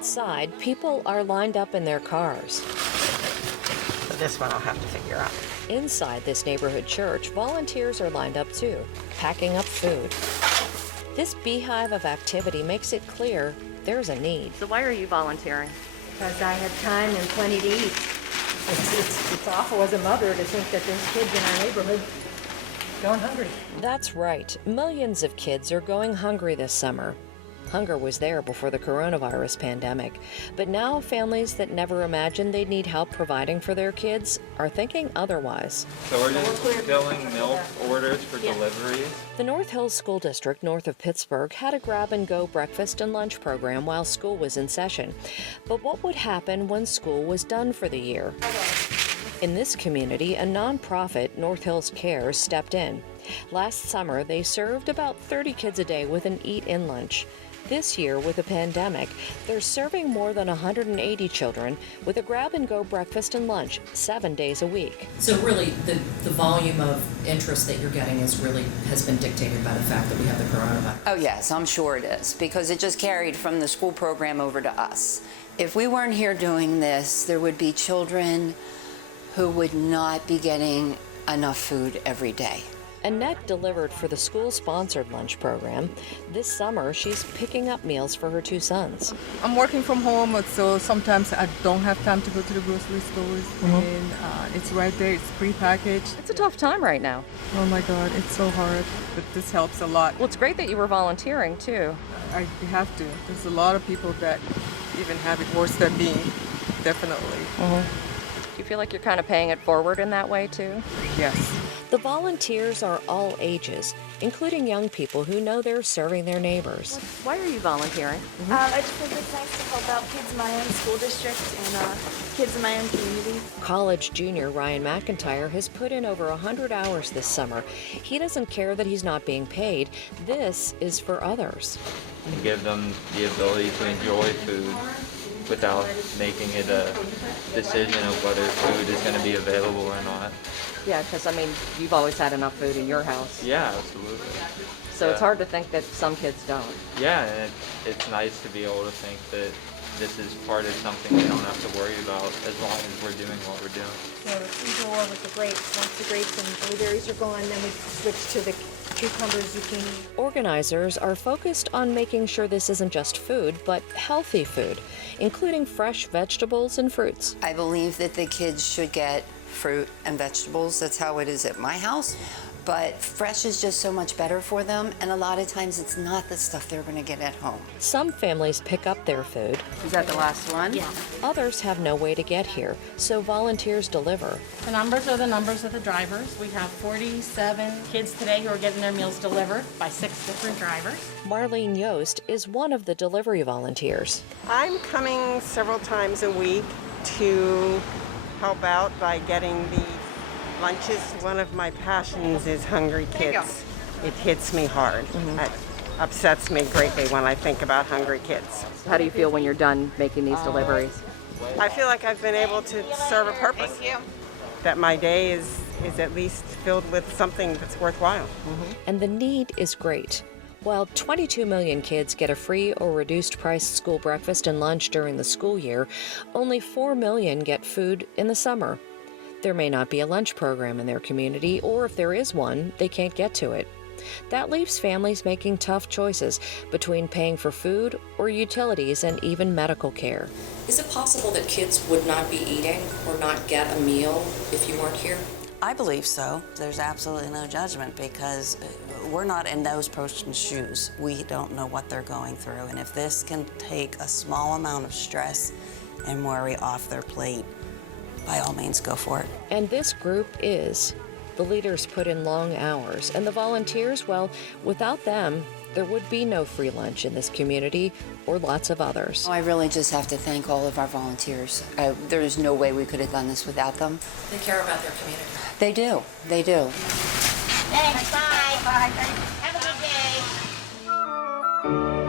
Outside, people are lined up in their cars. So this one I'll have to figure out. Inside this neighborhood church, volunteers are lined up too, packing up food. This beehive of activity makes it clear there's a need. So why are you volunteering? Because I have time and plenty to eat. It's awful as a mother to think that there's kids in our neighborhood going hungry. That's right. Millions of kids are going hungry this summer. Hunger was there before the coronavirus pandemic, but now families that never imagined they'd need help providing for their kids are thinking otherwise. So we're just filling milk orders for deliveries. The North Hills School District north of Pittsburgh had a grab-and-go breakfast and lunch program while school was in session. But what would happen when school was done for the year? In this community, a nonprofit, North Hills Cares, stepped in. Last summer, they served about 30 kids a day with an eat-in lunch. This year, with a pandemic, they're serving more than 180 children with a grab-and-go breakfast and lunch 7 days a week. So really, the volume of interest that you're getting has been dictated by the fact that we have the coronavirus. Oh yes, I'm sure it is, because it just carried from the school program over to us. If we weren't here doing this, there would be children who would not be getting enough food every day. Annette delivered for the school-sponsored lunch program. This summer, she's picking up meals for her two sons. I'm working from home, so sometimes I don't have time to go to the grocery stores. And it's right there, it's prepackaged. It's a tough time right now. Oh my God, it's so hard, but this helps a lot. Well, it's great that you were volunteering too. I have to. There's a lot of people that even have it worse than me, definitely. Do you feel like you're kind of paying it forward in that way too? Yes. The volunteers are all ages, including young people who know they're serving their neighbors. Why are you volunteering? I just think it's nice to help out kids in my own school district and kids in my own community. College junior Ryan McIntyre has put in over 100 hours this summer. He doesn't care that he's not being paid. This is for others. And give them the ability to enjoy food without making it a decision of whether food is going to be available or not. Yeah, because I mean, you've always had enough food in your house. Yeah, absolutely. So it's hard to think that some kids don't. Yeah, and it's nice to be able to think that this is part of something we don't have to worry about as long as we're doing what we're doing. So it's either or with the grapes. Once the grapes and blueberries are gone, then we switch to the cucumbers, zucchini. Organizers are focused on making sure this isn't just food, but healthy food, including fresh vegetables and fruits. I believe that the kids should get fruit and vegetables. That's how it is at my house. But fresh is just so much better for them, and a lot of times it's not the stuff they're going to get at home. Some families pick up their food. Is that the last one? Yeah. Others have no way to get here, so volunteers deliver. The numbers are the numbers of the drivers. We have 47 kids today who are getting their meals delivered by 6 different drivers. Marlene Yost is one of the delivery volunteers. I'm coming several times a week to help out by getting the lunches. One of my passions is hungry kids. It hits me hard. It upsets me greatly when I think about hungry kids. How do you feel when you're done making these deliveries? I feel like I've been able to serve a purpose. That my day is at least filled with something that's worthwhile. And the need is great. While 22 million kids get a free or reduced price school breakfast and lunch during the school year, only 4 million get food in the summer. There may not be a lunch program in their community, or if there is one, they can't get to it. That leaves families making tough choices between paying for food or utilities and even medical care. Is it possible that kids would not be eating or not get a meal if you weren't here? I believe so. There's absolutely no judgment because we're not in those person's shoes. We don't know what they're going through, and if this can take a small amount of stress and worry off their plate, by all means, go for it. And this group is. The leaders put in long hours, and the volunteers, well, without them, there would be no free lunch in this community or lots of others. I really just have to thank all of our volunteers. There is no way we could have done this without them. They care about their community. They do. They do. Thanks, bye. Bye. Have a good day.